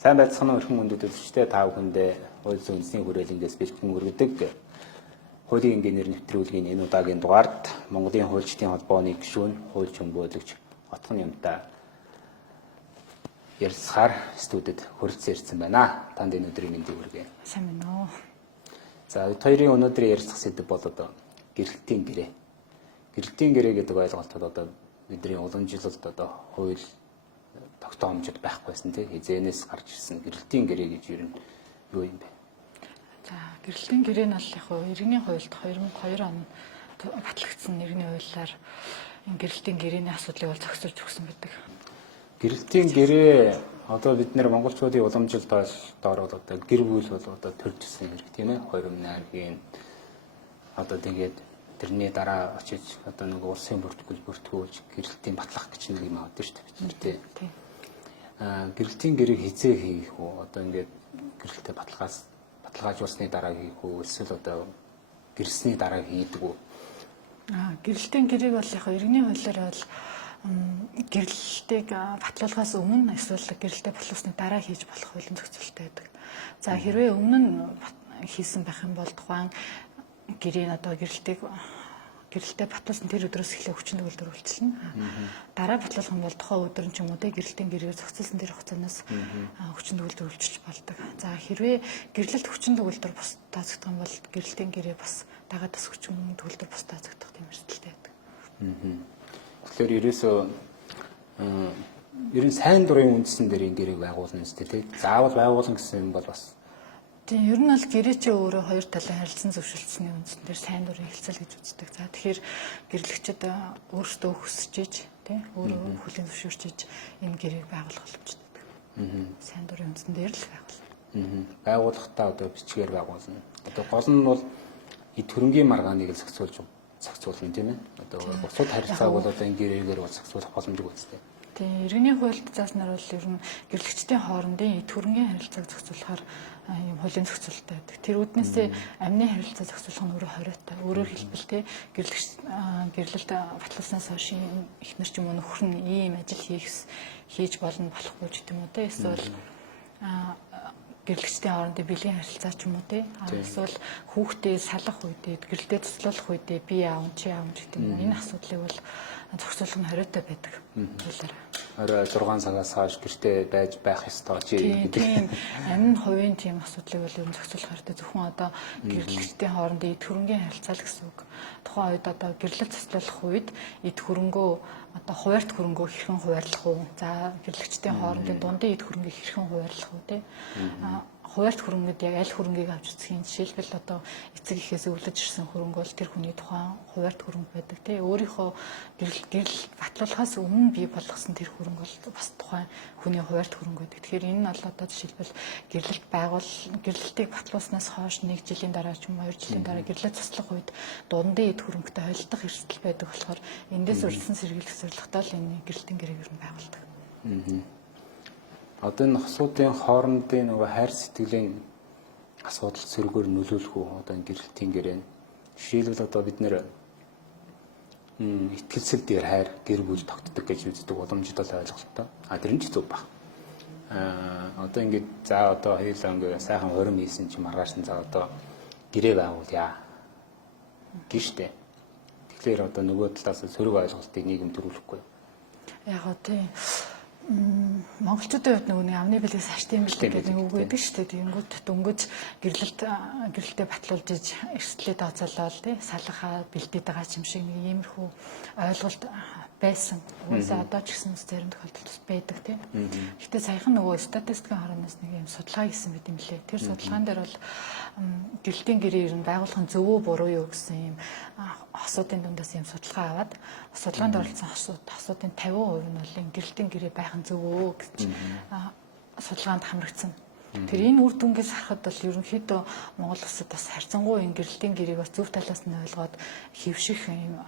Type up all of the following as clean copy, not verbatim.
Сайн байцгаана өрхөн мөндөд үзэгчдээ та бүхэндээ хууль зүйн үндэсний хүрээлэнгээс бэлтгэн өргөдөг хуулийн инженер нэвтрүүлгийн энэ удаагийн дугаард Монголын хуульчдын холбооны гишүүн хуульч хөнгөлөгч Отхон Юмтай ярилцахаар студид хүрэлцэн ирсэн байна. Танд энэ өдрийн мэндийг хүргэе. Сайн байна уу. За хоёрын өнөөдрийн ярилцах сэдэв бол одоо гэрэлтийн гэрээ. Гэрэлтийн гэрээ гэдэг ойлголтод одоо бидний уламжлалд одоо хууль тогтоомжид байхгүйсэн тийм хизээнээс гарч ирсэн гэрэлтийн гэрээ гэж юу юм бэ? За гэрэлтийн гэрээ нь бол яг иргэний хуульд 2002 онд батлагдсан иргэний хуулиар энэ гэрэлтийн гэрээний асуудлыг бол зохицуулж өгсөн байдаг. Гэрэлтийн гэрээ одоо бид нэр монголчуудын уламжилд доор бол одоо гэр бүл бол одоо төржсэн хэрэг тийм ээ 2008-гийн одоо тэгээд тэрний дараа очиж одоо нэг улсын бүртгүүлж гэрэлтийн батлах гэж нэг юм авдаг шүү дээ бид нар тийм. Гэрэлтийн гэрээг хизээ хийх үү? Одоо ингээд гэрэлтээ баталгаажуулсны дараа хийх үү? Эсвэл одоо гэрэлсний дараа хийдэг үү? Гэрэлтийн гэрээг бол яг иргэний хуулиар бол гэрэлтийг батлуулахаас өмнө эсвэл гэрэлтээ батлуулсны дараа хийж болох хуулийн зохицуулалттай байдаг. За хэрвээ өмнө нь хийсэн байх юм бол тухайн гэрийн одоо гэрэлтээ батлуулсан тэр өдрөөс эхлээ хүчин төгөлдөр үйлчилнэ. Дараа батлуулах юм бол тухайн өдөр нь ч юм уу те гэрэлтийн гэрээр зохицуулсан тэр хугацаанаас хүчин төгөлдөр үйлчилж болдог. За хэрвээ гэрлэлт хүчин төгөлдөр бус тооцогдох юм бол гэрэлтийн гэрээ бас дагаад бас хүчин төгөлдөр бус тооцогдох тийм эрсдэлтэй байдаг. Тэгэхээр ерөөсөө ер нь сайн дурын үндсэн дээр энэ гэрээг байгуулна үстэй те. Заавал байгуулна гэсэн юм бол бас тийм ер нь бол гэрээ чи өөрөө хоёр талын харилцан зөвшөлдсөний үндсэн дээр сайн дурын хэлцэл гэж үздэг. За тэгэхээр гэрлэгчид өөрсдөө хүсэж иж тийм өөрөө хүлийн зөвшөөрч иж энэ гэрээг байгуулах боломжтой. Сайн дурын үндсэн дээр л байгуулна. Байгуулахдаа одоо бичгээр байгуулна. Одоо гол нь бол эд хөрөнгийн маргааныг л зохицуулна тийм ээ. Одоо бусад харилцааг бол одоо энэ гэрээгээр бол зохицуулах боломжгүй үстэй. Тийм иргэний хуульд зааснаар бол ер нь гэрлэгчдийн хоорондын эд хөрөнгийн харилцааг зохицуулахаар юм хуулийн зохицуулалттай байдаг. Тэр үүднээсээ амны харилцаа зохицуулах нь өөрөө хориотой. Өөрөөр хэлбэл те гэрлэлт батлуулснаас хойш эхнэр ч юм уу нөхөр нь ийм ажил хийж болно болохгүй ч гэдэм үү те. Эсвэл гэрлэгчдийн хоорондын бэлгийн харилцаа ч юм уу те. Эсвэл хүүхдээ салах үедээ гэрлэлтэд цуцлуулах үедээ би аав чи аав гэдэг юм уу. Энэ асуудлыг бол зохицуулах нь хориотой байдаг. Орой 6 цагаас хойш гэртээ байж байх ёстой чи гэдэг. Амин хувийн тийм асуудлыг бол ер нь зохицуулах хэрэгтэй. Зөвхөн одоо гэрлэгчдийн хоорондын эд хөрөнгийн харилцаа л гэсэн үг. Тухайн үед одоо гэрлэлт цуцлуулах үед эд хөрөнгөө одоо хуваарьт хөрөнгөө хэрхэн хуваарлах уу? За гэрлэгчдийн хоорондын дундын эд хөрөнгийг хэрхэн хуваарлах уу те? Хуваарьт хөрөнгөд яг аль хөрөнгийг авч үзэх юм жишээлбэл одоо эцэг эхээс өвлөж ирсэн хөрөнгө бол тэр хүний тухайн хуваарьт хөрөнгө байдаг тий. Өөрийнхөө гэрэл батлуулахаас өмнө бий болгосон тэр хөрөнгө бол бас тухайн хүний хуваарьт хөрөнгө байдаг. Тэгэхээр энэ нь одоо жишээлбэл гэрлэлтийг батлуулснаас хойш 1 жилийн дараа ч юм уу 2 жилийн дараа гэрлэлт цуцлах үед дундын эд хөрөнгөтэй холилдох эрсдэл байдаг болохоор эндээс урьдчилан сэргийлэх зорилготой л энэ гэрлэлтийн гэрээг ер нь байгуулдаг. Одоо энэ хосуудын хоорондын нөгөө хайр сэтгэлийн асуудал сөргөөр нөлөөлөх үү? Одоо энэ гэрэлтийн гэрээ. Жишээлбэл одоо бид нэр итгэлцэл дээр хайр гэр бүл тогтдог гэж үздэг уламжид бол ойлголттой. Тэр нь ч зөв баг. Одоо ингээд за одоо хоёулаа ингээд сайхан хорим хийсэн чи маргааш нь за одоо гэрээ байгуулъя. Гişтэй. Тэгэхээр одоо нөгөө талаас сөрөг ойлголтыг нийгэм төрүүлэхгүй. Яг гоо тийм. Монголчуудын хувьд нөгөө амны билээс хаштай бэлэг гэдэг нэг үг байдаг шүү дээ. Тэгэнгүүт дөнгөж гэрэлтээ батлуулж иж эрсдлээ тооцоолол тий салахаа бэлдээд байгаа юм шиг нэг иймэрхүү ойлголт байсан. Угаасаа одоо ч гэсэн зарим тохиолдолд байдаг тий. Гэхдээ саяхан нөгөө статистикийн хорооноос нэг юм судалгаа хийсэн байт юм лээ. Тэр судалгаан дээр бол гэрэлтийн гэрээ ер нь байгуулах нь зөв үү буруу юу гэсэн юм асуудын дундаас юм судалгаа аваад судалгаанд оролцсон асуудын 50% нь бол гэрэлтийн гэрээ байх нь зөв үү гэж судалгаанд хамрагдсан. Тэр энэ үр дүнгээс харахад бол ерөнхийдөө Монгол улсад бас харьцангуй гэрэлтийн гэрээг бас зөв талаас нь ойлгоод хэвших юм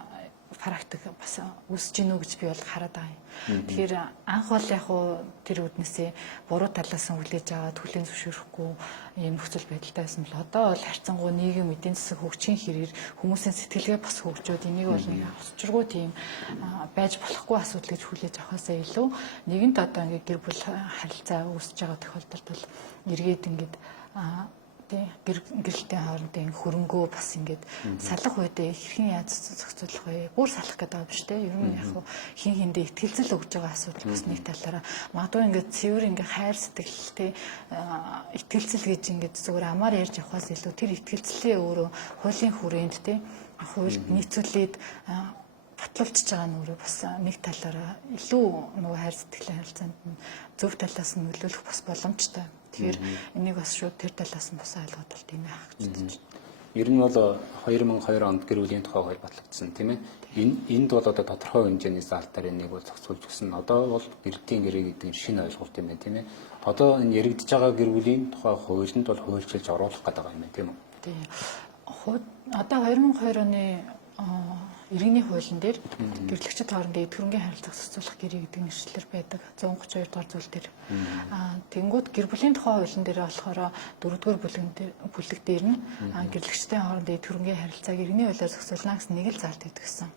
практик бас үүсэж гинүү гэж би бол хараад байгаа юм. Тэгэхээр анх бол яг уу тэр үднэсээ буруу талаас нь хүлээж аваад хүлээн зөвшөөрөхгүй ийм нөхцөл байдалтай байсан бол одоо бол харьцангуй нийгэм эдийн засаг хөгжихийн хэрээр хүмүүсийн сэтгэлгээ бас хөгжөөд энийг бол нэг хоцчргүй тийм байж болохгүй асуудал гэж хүлээж авахаасаа илүү нэгэнт одоо ингээд гэр бүл харилцаа үүсэж байгаа тохиолдолд бол эргээд ингээд гэрэлтийн хоорондын хөрөнгөө бас ингээд салах үедээ хэрхэн яаж зохицуулах вэ? Бүр салах гэдэг байгаа биш үү? Ер нь яг хин хиндээ ихтгэлцэл өгж байгаа асуудал бас нэг талаараа магадгүй ингээд цэвэр ингээд хайр сэтгэлтэй ихтгэлцэл гэж ингээд зүгээр амаар ярьж явахаас илүү тэр ихтгэлцлийн өөрөө хуулийн хүрээнд хуульд нийцүүлээд батлуулчихж байгаа нь өөрөө бас нэг талаараа илүү нөгөө хайр сэтгэлийн харилцаанд нь зөв талаас нь нөлөөлөх бас боломжтой. Тэгэхээр энийг бас шууд тэр талаас нь бас ойлгоод бол тийм байх гэж байна. Ер нь бол 2002 онд гэр бүлийн тухай хууль батлагдсан тийм ээ. Энд бол одоо тодорхой хэмжээний залтаар энийг бол зохицуулж өгсөн. Одоо бол гэрэлтийн гэрээ гэдэг нь шинэ ойлголт юм байна тийм ээ. Одоо энэ яригдж байгаа гэр бүлийн тухай хуулинд бол хуульчилж оруулах гэдэг юм байна тийм үү? Тийм. Одоо 2002 оны иргэний хуулийн дээр гэрлэгчид хоорондын эд хөрөнгийн харилцааг зохицуулах гэрээ гэдэг нэвшлэр байдаг 132 дугаар зүйл дээр. Тэнгүүд гэр бүлийн тухай хуулийн дээр болохоор 4-р бүлэг дээр нь гэрлэгчдийн хоорондын эд хөрөнгийн харилцааг иргэний хуулиар зохицуулна гэсэн нэг л залт өгсөн.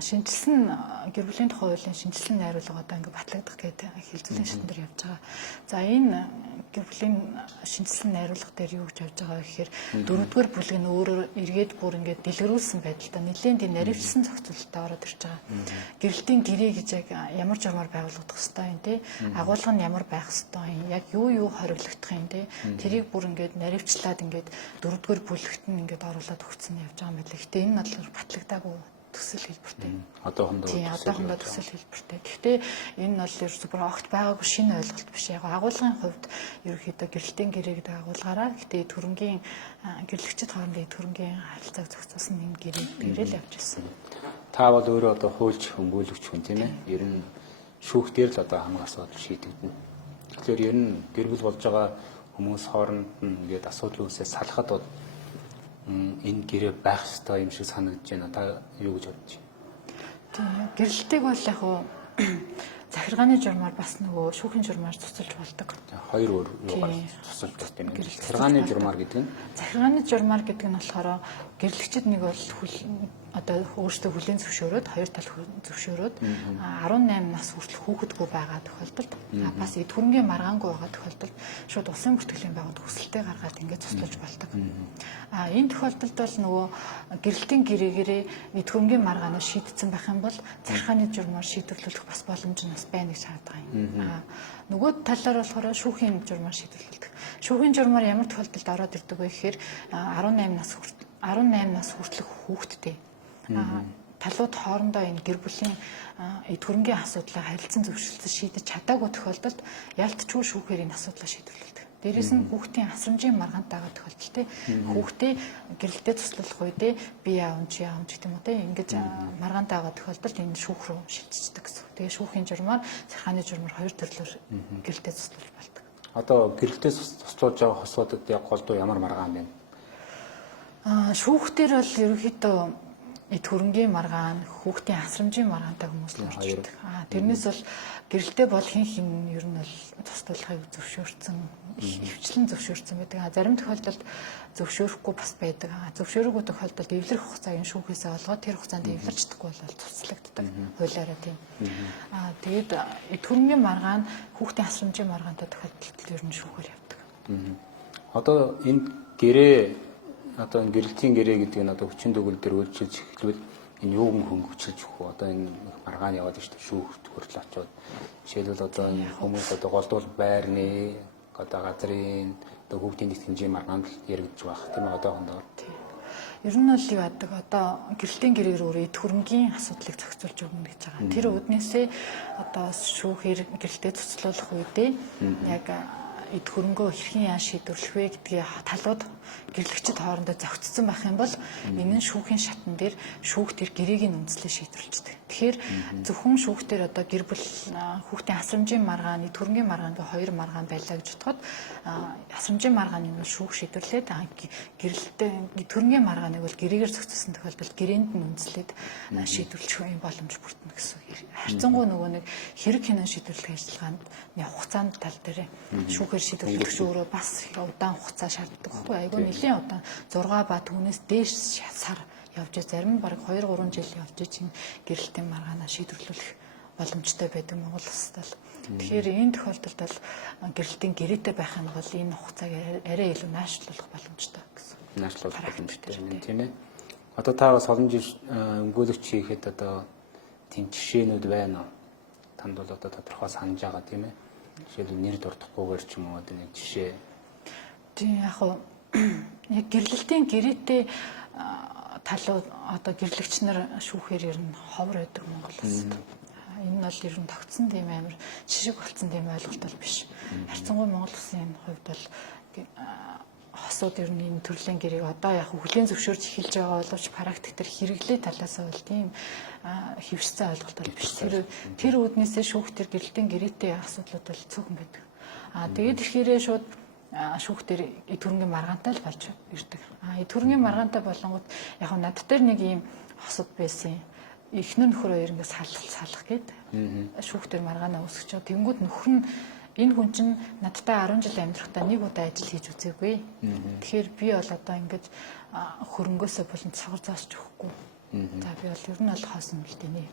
Шинжилсэн гэр бүлийн тухай хуулийн шинжилсэн найруулга одоо ингээд батлагдах гэдэг хэлцүүлийн шатн дээр явж байгаа. За энэ гэр бүлийн шинжилсэн найруулга дээр юу гэж явж байгаа гэхээр 4-р бүлэг нь өөрөөр эргээд бүр ингээд дэлгэрүүлсэн байдалтай нэлээд тийм наривчсан зохицуулалтад ороод ирж байгаа. Гэрэлтийн гэрээ гэж яг ямар журмаар байгуулагдах хэвээр юм те агуулга нь ямар байх хэвээр юм яг юу хориглогдох юм те тэрийг бүр ингээд наривчлаад ингээд 4-р бүлэгт нь ингээд оруулаад өгсөн явж байгаа юм байна. Гэтэ энэ нь батлагдаагүй төсөл хэлбэртэй. Одоохондоо төсөл хэлбэртэй. Гэхдээ энэ нь бол ерөөсөө бүр огт байгаагүй шинэ ойлголт биш. Яг агуулгын хувьд ерөөхдөө гэрэлтийн гэрээ гэдэг агуулгаараа гэхдээ төрөнгийн гэрлэгчид хоорондын төрөнгийн харилцааг зохицуулсан энэ гэрэл явж ирсэн. Та бол өөрөө одоо хуульч хөнгөлөгч хүн тийм ээ. Ер нь шүүхтэр л одоо хамаг асуудал шийдэгдэнэ. Тэгэхээр ер нь гэр бүл болж байгаа хүмүүс хооронд нь ингээд асуудал үүсээ салахад бол энэ гэрээ байх ёстой юм шиг санагдаж байна. Та юу гэж бодож байна? Тийм. Гэрэлтийг бол яг уу захиргааны журмаар бас нөгөө шүүхийн журмаар цуцалж болдог. Хоёр өөр юугаар цуцалж болдог юм. Захиргааны журмаар гэдэг нь захиргааны журмаар гэдэг нь болохоор гэрлэгчид нэг бол одоо өөрсдөө хүлээн зөвшөөрөөд хоёр тал зөвшөөрөөд 18 нас хүртэл хүүхэдгүй байгаа тохиолдолд бас эд хөрөнгийн маргаангүй байгаа тохиолдолд шууд улсын бүртгэлийн байгууллагад хүсэлтээ гаргаад ингээд цуцлаж болдог. Энэ тохиолдолд бол нөгөө гэрэлтийн гэрээгээрээ эд хөрөнгийн маргаанаа шийдсэн байх юм бол захиргааны журмаар шийдвэрлэх бас боломж нь бас байна гэж хараад байгаа юм. Нөгөө талаар болохоор шүүхийн журмаар шийдвэрлэдэг. Шүүхийн журмаар ямар тохиолдолд ороод ирдэг вэ гэхээр 18 нас хүртэлх хүүхэдтэй талууд хоорондоо энэ гэр бүлийн эд хөрөнгийн асуудлыг харилцан зөвшөлтөд шийдэж чадаагүй тохиолдолд ялтчгүй шүүхээр энэ асуудлаа шийдвэрлэдэг. Дээрээс нь хүүхдийн асрамжийн маргаантай байгаа тохиолдолд хүүхдээ гэрэлтэд туслах үедээ би яав чи гэх юм уу те ингэж маргаантай байгаа тохиолдолд энэ шүүх рүү шилжчихдэг гэсэн. Тэгээ шүүхийн журмаар захиргааны журмаар хоёр төрлөөр гэрэлтэд туслах болдог. Одоо гэрэлтэд туслуулж байгаа хосуудад яг голдуу ямар маргаан байна? Шүүхтэр бол ерөнхийдөө эд хөрөнгийн маргаан, хүүхдийн асрамжийн маргаантай хүмүүс л орж ирдэг. Тэрнээс бол гэрэлтэй бол хин ер нь бол туслахыг зөвшөөрсөн, хөвчлэн зөвшөөрсөн байдаг. Зарим тохиолдолд зөвшөөрөхгүй бас байдаг. Зөвшөөрөөгүй тохиолдолд эвлэрэх хугацааг шүүхээсээ олгоод тэр хугацаанд эвлэрч чадахгүй бол туслагддаг. Хуулиараа тийм. Тэгээд эд хөрөнгийн маргаан, хүүхдийн асрамжийн маргаантай тохиолдолд ер нь шүүхээр явдаг. Одоо энэ гэрээ одоо энэ гэрэлтийн гэрээ гэдэг нь одоо хүчин төгөл дээр үйлчилж эхлэвэл энэ юуг нь хөнгөвчилж өгөх вэ? Одоо энэ маргаан яваад шүү дээ шүүхт хүртэл очиод жишээлбэл одоо энэ хүмүүс одоо голдуул байрны одоо газрын одоо хүүхдийн нэгтгэмжийн маргаанд яригдж байх тийм ээ одоохондоо. Ер нь бол юу яадаг одоо гэрэлтийн гэрээр өөрөө эд хөрөнгийн асуудлыг зохицуулж өгнө гэж байгаа. Тэр үднээсээ одоо шүүхээр гэрэлтэд цуцлуулах үедээ яг эд хөрөнгөө хэрхэн яаж шийдвэрлэх вэ гэдгийг талууд гэрлэгчид хоорондоо зохицсон байх юм бол энэ нь шүүхийн шатн дээр шүүх тэр гэрээг нь үндэслэж шийдвэрлэждэг. Тэгэхээр зөвхөн шүүхтэр одоо гэр бүл хүүхдийн асрамжийн маргаан, эд хөрөнгийн маргаан гэх хоёр маргаан байлаа гэж бодоход асрамжийн маргааныг нь шүүх шийдвэрлээд гэрэлтэй эд хөрөнгийн маргааныг бол гэрээгээр зохицсон тохиолдолд гэрээнд нь үндэслээд шийдвэрлэх юм боломж бүрдэнэ гэсэн үг. Харьцангуй нөгөө нэг хэрэг хянан шийдвэрлэх ажиллагаанд хугацаанд тал дээр шүүхээр шийдвэрлэх ч өөрөө бас удаан хугацаа шаарддаг байхгүй айгүй нэлийн удаан 6 ба түүнээс дээш сар явж зарим нь бараг 2-3 жил явж чинь гэрэлтийн маргаанаа шийдвэрлэх боломжтой байдаг Монгол улсад л. Тэгэхээр энэ тохиолдолд бол гэрэлтийн гэрээтэй байх нь бол энэ хугацааг арай илүү наашлуулах боломжтой гэсэн. Наашлуулах боломжтой юм тийм ээ. Одоо та бас олон жил өмгөөлөгч хийхэд одоо тийм жишээнүүд байна уу? Танд бол одоо тодорхой санаж байгаа тийм ээ. Жишээлбэл нэр дурдахгүйгээр ч юм уу одоо нэг жишээ. Тийм яг яг гэрлэлтийн гэрээтэй талууд одоо гэрлэгч нар шүүхээр ер нь ховор байдаг Монгол улсад. Энэ бол ер нь тогтсон тийм амар жишг болсон тийм ойлголт бол биш. Харьцангуй Монгол улсын хувьд бол хосууд ер нь энэ төрлийн гэрээг одоо яг хүлээн зөвшөөрч эхэлж байгаа боловч практик төр хэрэглээ талаас нь бол тийм хэвшсэн ойлголт бол биш. Тэр үүднээсээ шүүх төр гэрлэлтийн гэрээтэй асуудлууд бол цөөхөн байдаг. Тэгээд ирэхээрээ шууд шүүх төр эд хөрөнгийн маргаантай л болж ирдэг. Эд хөрөнгийн маргаантай болонгууд яг над дээр нэг ийм хосод байсан. Эхнэр нөхөр хоёр ингээс салах гээд шүүх төр маргаанаа үүсгэж байгаа. Тэнгүүд нөхөр нь энэ хүн чинь надтай 10 жил амьдрахтаа нэг удаа ажил хийж үзээгүй. Тэгэхээр би бол одоо ингэж хөрөнгөөсөө болон цагаар заасч өгөхгүй. За би бол ер нь бол хоосон л дээ.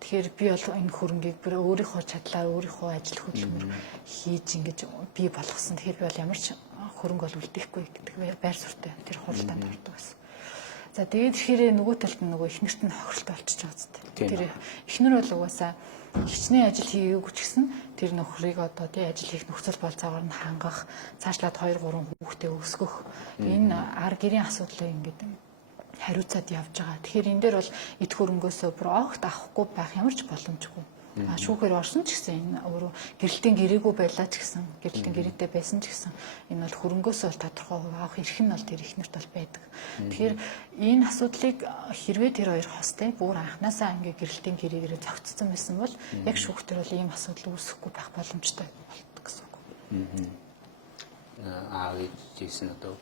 Тэгэхээр би бол энэ хөрөнгийг бүр өөрийнхөө чадлаар өөрийнхөө ажил хөдөлмөр хийж ингэж би болгосон. Тэгэхээр би бол ямар ч хөрөнгө бол үлдээхгүй гэдэг байр суурьтай тэр хуралдаанд ордог гэсэн. За тэгээд ирэхээр нөгөө талд нь нөгөө ихнэрт нь хохиролт болчихж байгаа зү. Тэр ихнэр бол угаасаа хичнээн ажил хийгээгүй ч гэсэн тэр нөхрийг одоо тий ажил хийх нөхцөл болцоогоор нь хангах, цаашлаад 2-3 хүүхдээ өсгөх энэ ар гэрийн асуудлыг ингээд хариуцаад явж байгаа. Тэгэхээр энэ дээр бол эд хөрөнгөөсөө бүр огт авахгүй байх ямар ч боломжгүй. Шүүхээр орсон ч гэсэн энэ өөрөө гэрэлтийн гэрээгүй байлаа ч гэсэн гэрэлтийн гэрээтэй байсан ч гэсэн энэ бол хөрөнгөөсөө бол тодорхой хувь авах эрх нь бол тэр ихнэрт бол байдаг. Тэгэхээр энэ асуудлыг хэрвээ тэр хоёр хостой бүр анханасаа ингээ гэрэлтийн гэрээгээр зохицсон байсан бол яг шүүхтэр бол ийм асуудал үүсэхгүй байх боломжтой болдог гэсэн үг. Аав ээжсэн одоо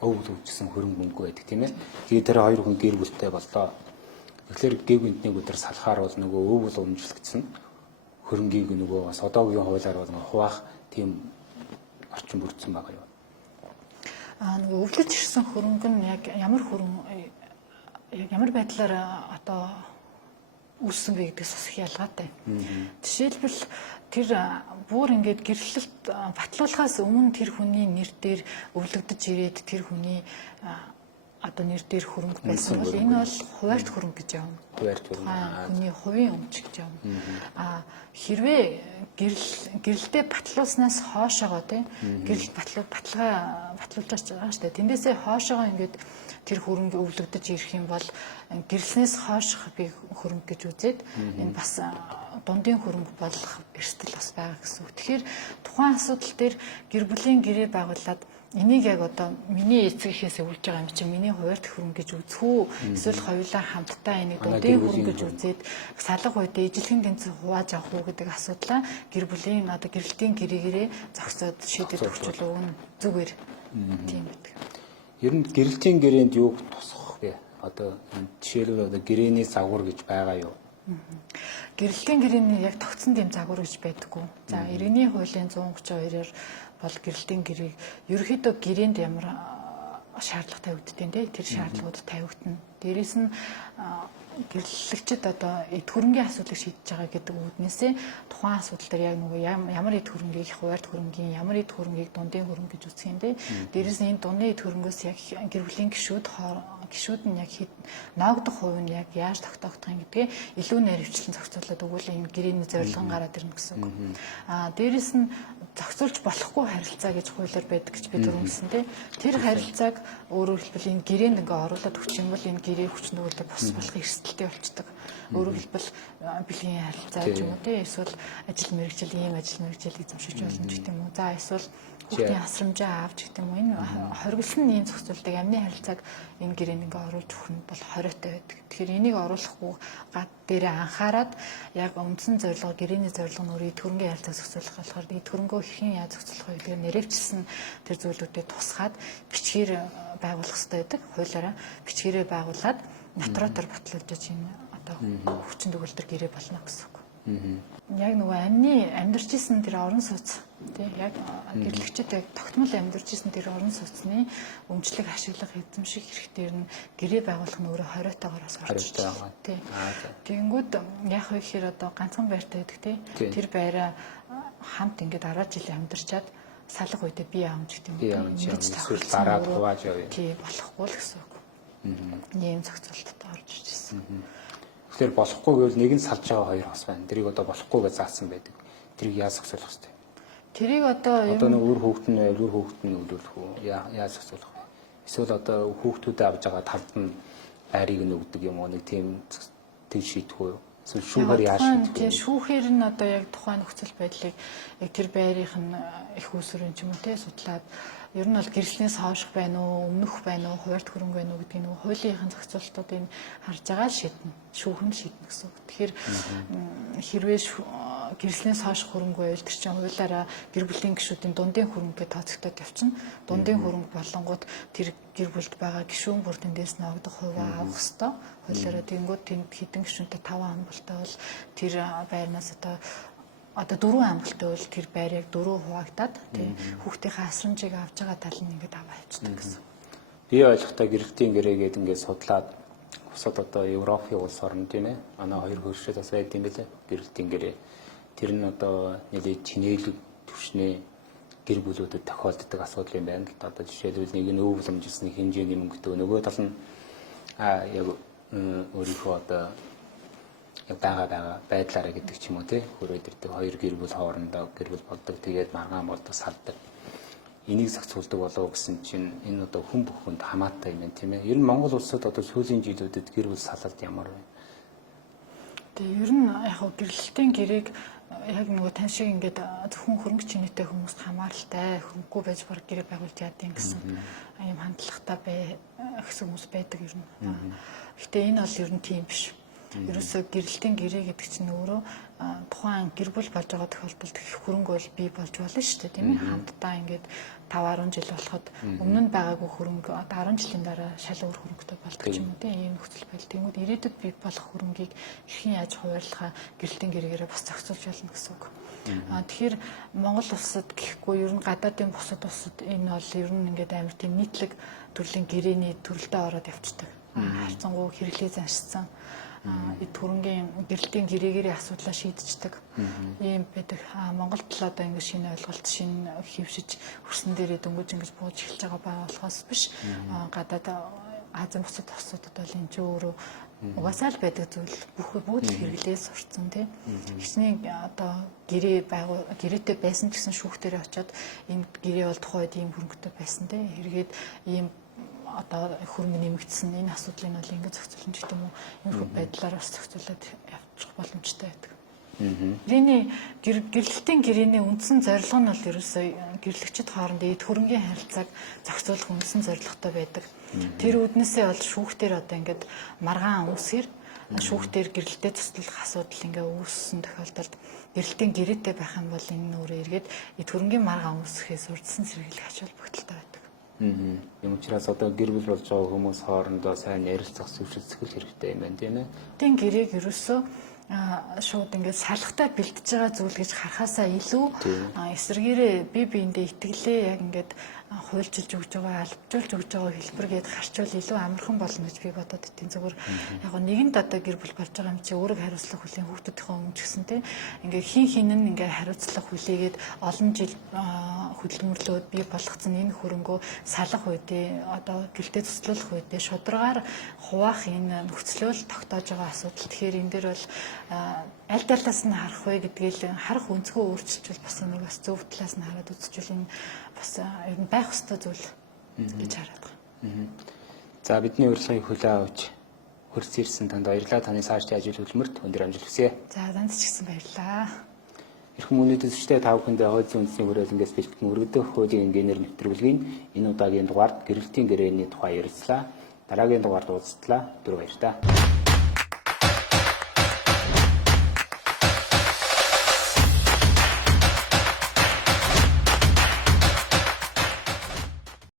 өвөл өвчсөн хөрөнгө мөнгө байдаг тийм ээ. Тэгээд тэр хоёр хүн гэр бүлтэй боллоо. Тэгэхээр гэв гинтний өдөр салахаар бол нөгөө өвөл өмжлөгдсөн хөрөнгийг нөгөө бас одоогийн хуулиар бол хуваах тийм орчин бүрдсэн байгаа юу? Нөгөө өвлөж ирсэн хөрөнгө нь яг ямар ямар байдлаар одоо үүссэн бэ гэдгээс бас их ялгаатай. Жишээлбэл тэр бүр ингээд гэрлэлт батлуулахаас өмнө тэр хүний нэр дээр өвлөгдөж ирээд тэр хүний одоо нэр дээр хөрөнгө байсан бол энэ бол хуваарьт хөрөнгө гэж явна. Хуваарьт хөрөнгө. Хүний хувийн өмч гэж явна. Хэрвээ гэрэлтэй батлуулснаас хоошоогоо тийм гэрэлт батлуулж байгаа шүү дээ. Тэндээсээ хоошоогоо ингээд тэр хөрөнгө өвлөгдөж ирэх юм бол гэрэлснээс хойших би хөрөнгө гэж үзээд энэ бас дундын хөрөнгө болох эрсдэл бас байгаа гэсэн үг. Тэгэхээр тухайн асуудал дээр гэр бүлийн гэрээ байгуулад энийг яг одоо миний эцгийнхээс өвлж байгаа юм чинь миний хуваарьт хөрөнгө гэж үзэх үү? Эсвэл хоёулаа хамтдаа энийг дундын хөрөнгө гэж үзээд салах үед ижлэхэн тэнцэн хувааж авах уу гэдэг асуудлаа гэр бүлийн одоо гэрэлтийн гэрээгээрээ зохицоод шийдэж өгч өгнө зүгээр тийм байдаг. Ер нь гэрэлтийн гэрээнд юу тусах вэ? Одоо жишээлбэл одоо гэрээний загвар гэж байгаа юу? Гэрэлтийн гэрээний яг тогтсон тийм загвар гэж байдаггүй. За иргэний хуулийн 132-оор бол гэрэлтийн гэрээг ерөөхдөө гэрээнд ямар шаардлага тавигддیں۔ Тэр шаардлагууд тавигдана. Дээрээс нь гэрлэгчид одоо эд хөрөнгийн асуудлыг шийдэж байгаа гэдэг үүднээсээ тухайн асуудал дээр яг нөгөө ямар эд хөрөнгийг хуваарьт хөрөнгийн ямар эд хөрөнгийг дундын хөрөнгө гэж үзэх юм дээ. Дээрээс нь энэ дундын эд хөрөнгөөс яг гэр бүлийн гишүүд нь яг ноогдох хувь нь яг яаж тогтоогдох юм гэдгээ илүү нэр хвчлэн зохицуулаад өгвөл энэ гэрээний зорилгон гараад ирнэ гэсэн үг. Дээрээс нь зохицуулж болохгүй харилцаа гэж хуулиар байдаг гэж бид өрнөсөн тийм. Тэр харилцааг өөрөөр хэлбэл энэ гэрээнд ингээ оруулаад өгч юм бол энэ гэрээ хүч нөгөөдөө бус болох эрсдэлтэй болчдөг. Өөрөөр хэлбэл бэлгийн харилцаа гэж юм уу тийм. Эсвэл ажил мэргэжил ийм ажил мэргэжил эзэмшиж болно гэх юм уу. За эсвэл хүүхдийн асрамжаа авч гэх юм уу. Энэ хоригдсан ийм зохицуулдаг амны харилцааг энэ гэрээнд ингээ оруулж өгөх нь бол хориотой байдаг. Тэгэхээр энийг оруулахгүй гад дээрээ анхаарад яг үндсэн зорилго гэрээний зорилго нь өөрөө төрөнгийн харилцаа зохицуулах болохоор төрөнгөө хэрхэн яаж зохицуулах вэ гэдгээр нэрвчилсэн тэр зүйлүүдэд тусгаад бичгээр байгуулах хэрэгтэй байдаг. Хуулиараа бичгээрээ байгуулад нотариотоор батлуулж энэ одоо хүчин төгөлдөр гэрээ болно гэсэн үг. Яг нөгөө амны амьдарч исэн тэр орон сууц тий яг гэрлэгчид яг тогтмол амьдарч исэн тэр орон сууцны өмчлөг ашиглах эзэмших хэрэгтээр нь гэрээ байгуулах нь өөрөө хориотойгоороос орж байгаа. Тий. Тэгэнгүүт яг ихээр одоо ганцхан байртай байдаг тий. Тэр байраа хамт ингээд 10 жил амьдарчаад салах үедээ бие аамж гэдэг юм. Ингэж эсвэл бараад хувааж явъя. Тий болохгүй л гэсэн үг. Ийм зохицуулалтад орж ирсэн. Тэгэхээр болохгүй гэвэл нэг нь салж байгаа хоёр хос байна. Тэрийг одоо болохгүй гэж заасан байдаг. Тэрийг яаж зохицуулах вэ? Тэрийг одоо нэг өөр хүүхэд нь өлөөлөх үү? Яаж зохицуулах вэ? Эсвэл одоо хүүхдүүдэд авж байгаа талд нь байрыг нь өгдөг юм уу? Нэг тийм шийдэх үү? Эсвэл шүүхээр яаж шийдэх вэ? Тийм шүүхээр нь одоо яг тухайн нөхцөл байдлыг яг тэр байрынх нь их усрын ч юм уу те судлаад ер нь бол гэрчлэнээс хойших байна уу, өмнөх байна уу, хуваарт хөрөнгө байна уу гэдгийг нөгөө хуулийнхын зохицуулалтуудыг харж байгаа шийднэ. Шүүхэн шийднэ гэсэн үг. Тэгэхээр хэрвээ гэрчлэнээс хойших хөрөнгө байвал тэр чинь хуулиараа гэр бүлийн гишүүдийн дундын хөрөнгөгээ тооцогдоод явчихна. Дундын хөрөнгө болонгууд тэр гэр бүлд байгаа гишүүн бүр тэндээс ногдох хуваа авах хэвээр. Хуулиараа тэгэнгүүт тэнд хэдэн гишүүнтэй 5 амгалтай бол тэр байрнаас одоо 4 амгалтай бол тэр байрыг 4 хуваагдаад тий хүүхдийнхээ асрамжийг авж байгаа тал нь ингээд аваа явчихдаг гэсэн. Би ойлгохтой гэрэлтийн гэрээгээд ингээд судлаад бусад одоо Европын улс орн тийм ээ. Манай хоёр хөршил бас байд юм билээ. Гэрэлтийн гэрээ. Тэр нь одоо нэлээд чинээлэг төвшнээ гэр бүлүүдэд тохиолддог асуудал юм байна л да. Одоо жишээлбэл нэг нь өв уламжилсны хэмжээний мөнгөтэй нөгөө тал нь яг өөрийнхөө одоо байгаа байдлаараа гэдэг ч юм уу тий хүрээд ирдэг хоёр гэр бүл хоорондоо гэр бүл болдог тэгээд маргаан болдог салдаг энийг зохицуулдаг болов гэсэн чинь энэ одоо хүн бүхэнд хамаатай юм тийм ээ. Ер нь Монгол улсад одоо сүүлийн жилүүдэд гэр бүл салалт ямар вэ? Тэгээ ер нь яг гэрлэлтийн гэрээг яг нөгөө тань шиг ингээд зөвхөн хөрөнгө чинээтэй хүмүүст хамааралтай хөрөнгөгүй байж баг гэрээ байгуулж яадын гэсэн юм хандлагатай гэсэн хүмүүс байдаг ер нь. Гэтэ энэ бол ер нь тийм биш. Ерөөсөө гэрэлтийн гэрээ гэдэг чинь өөрөө тухайн гэр бүл болж байгаа тохиолдолд их хөрөнгө бол бий болж болно шүү дээ тийм ээ. Хамтдаа ингээд 5-10 жил болоход өмнө нь байгаагүй хөрөнгө 10 жилийн дараа шал өөр хөрөнгөтэй болдог ч юм уу тийм ийм нөхцөл байдал. Тэнгүүд ирээдүйд бий болох хөрөнгийг хэрхэн яаж хуваарлахаа гэрэлтийн гэрээгээр бас зохицуулж болно гэсэн үг. Тэгэхээр Монгол улсад гэхгүй ер нь гадаадын бусад улсад энэ бол ер нь ингээд амар тийм нийтлэг төрлийн гэрээний төрөлтөд ороод явцдаг. Харцангуй хэрэглээ заншсан төрөнгийн гэрэлтийн гэрээгийн асуудлаа шийдчихдэг ийм байдаг. Монголд л одоо ингэ шинэ ойлголт шинэ хөвшиж хөрсөн дээрээ дөнгөж ингэж бууж эхэлж байгаа болохоос биш гадаад Азийн бусад улсуудад бол энэ ч өөрөө угаасаа л байдаг зүйл бүгд хэрэглээс сурцсан тийм. Хичнээн одоо гэрээтэй байсан гэсэн шүүхтэрээ очиод энэ гэрээ бол тухайд ийм хөрөнгөтэй байсан тийм. Хэрэгэд ийм одоо хөрөнгө нэмэгдсэн энэ асуудлыг бол ингэ зохицуулна гэх юм уу энэ байдлаар бас зохицуулаад явчих боломжтой байдаг. Гэрээний гэрлэлтийн гэрээний үндсэн зорилго нь бол ерөөсөө гэрлэгчид хоорондын эд хөрөнгийн харилцааг зохицуулах үндсэн зорилготой байдаг. Тэр үднээсээ бол шүүхтэр одоо ингээд маргаан үүсгэр шүүхтэр гэрэлтэд туслах асуудал ингээ үүссэн тохиолдолд гэрлэлтийн гэрээтэй байх юм бол энэ өөрөө эргээд эд хөрөнгийн маргаан үүсгэхээс урдсан сэргийлэх ач холбогдолтой байдаг. Юм учраас одоо гэр бүл болж байгаа хүмүүс хоорондоо сайн ярилцах, зөвшөлдсөх хэрэгтэй юм байна тийм ээ. Тэн гэрээг ерөөсөө шууд ингээд салхтай бэлтэж байгаа зүйл гэж харахаасаа илүү эсэргээрээ бие биендээ итгэлээ яг ингээд хуульчилж өгж байгаа, албажуулж өгж байгаа хэлбэр гээд харьцвал илүү амархан болно гэж би бодоод идэв. Зүгээр яг нэгэнд одоо гэр бүл барьж байгаа юм чи өөрөг хариуцлах хүлээн хүүхдүүдийнхээ өмнө ч гэсэн тийм ингээ хин нь ингээ хариуцлах хүлээгээд олон жил хөдөлмөрлөөд бий болгоцсон энэ хөрөнгөө салах үедээ одоо гэлдээ цуцлуулах үедээ шударгаар хуваах энэ нөхцлөөл тогтоож байгаа асуудал. Тэгэхээр энэ дээр бол аль талаас нь харах вэ гэдгийг харах өнцгөө өөрчилжүүл бас нэг бас зөв талаас нь хараад үзчихвэл энэ бас ер нь байх ёстой зүйл гэж хараад байгаа. За бидний урилгыг хүлээн авч хөрс ирсэн танд баярлалаа. Таны цаашдын ажил хөдөлмөрт өндөр амжилт хүсье. За данд ч гэсэн баярлалаа. Эрхэм үнэт үзэгчдээ та бүхэндээ хуулийн үндэсний хүрээлэнгээс бэлтгэн өргөдөх хуулийн инженер нэвтрүүлгийн энэ удаагийн дугаард гэрэлтийн гэрээний тухай ярилцлаа. Дараагийн дугаард уулзтлаа. Түр баярлалаа.